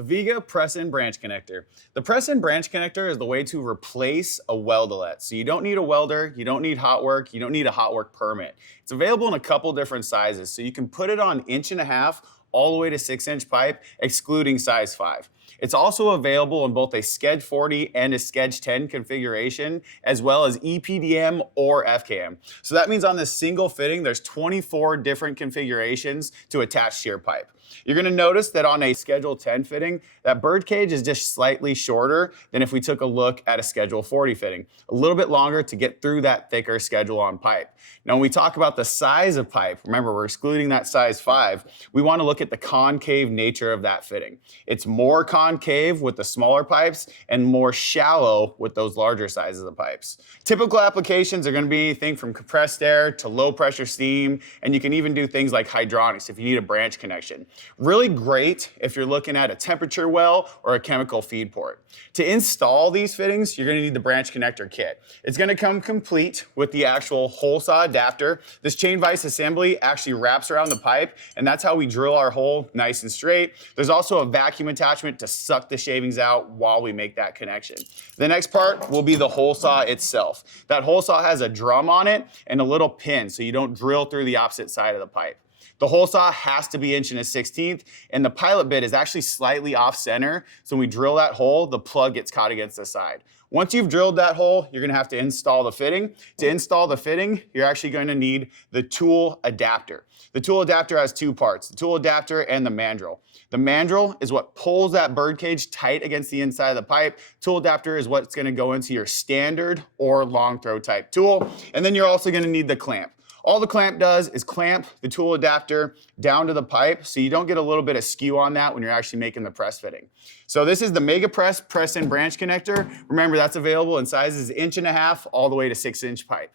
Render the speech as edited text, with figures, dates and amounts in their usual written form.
The Viega press and branch connector. The press and branch connector is the way to replace a weldolet. So you don't need a welder, you don't need hot work, you don't need a hot work permit. It's available in a couple different sizes. So you can put it on 1.5" all the way to 6" pipe, excluding size 5. It's also available in both a Sketch 40 and a Sketch 10 configuration, as well as EPDM or FKM. So that means on this single fitting, there's 24 different configurations to attach to your pipe. You're gonna notice that on a Schedule 10 fitting, that bird cage is just slightly shorter than if we took a look at a Schedule 40 fitting. A little bit longer to get through that thicker schedule on pipe. Now, when we talk about the size of pipe, remember we're excluding that size 5, we wanna look at the concave nature of that fitting. It's more concave with the smaller pipes and more shallow with those larger sizes of pipes. Typical applications are gonna be anything from compressed air to low pressure steam, and you can even do things like hydronics if you need a branch connection. Really great if you're looking at a temperature well or a chemical feed port. To install these fittings, you're gonna need the branch connector kit. It's gonna come complete with the actual hole saw adapter. This chain vise assembly actually wraps around the pipe, and that's how we drill our hole nice and straight. There's also a vacuum attachment to suck the shavings out while we make that connection. The next part will be the hole saw itself. That hole saw has a drum on it and a little pin so you don't drill through the opposite side of the pipe. The hole saw has to be 1/16", and the pilot bit is actually slightly off center, so when we drill that hole, the plug gets caught against the side. Once you've drilled that hole, you're gonna have to install the fitting. To install the fitting, you're actually gonna need the tool adapter. The tool adapter has two parts, the tool adapter and the mandrel. The mandrel is what pulls that bird cage tight against the inside of the pipe. Tool adapter is what's gonna go into your standard or long throw type tool. And then you're also gonna need the clamp. All the clamp does is clamp the tool adapter down to the pipe so you don't get a little bit of skew on that when you're actually making the press fitting. So this is the MegaPress press and branch connector. Remember, that's available in sizes 1.5" all the way to 6" pipe.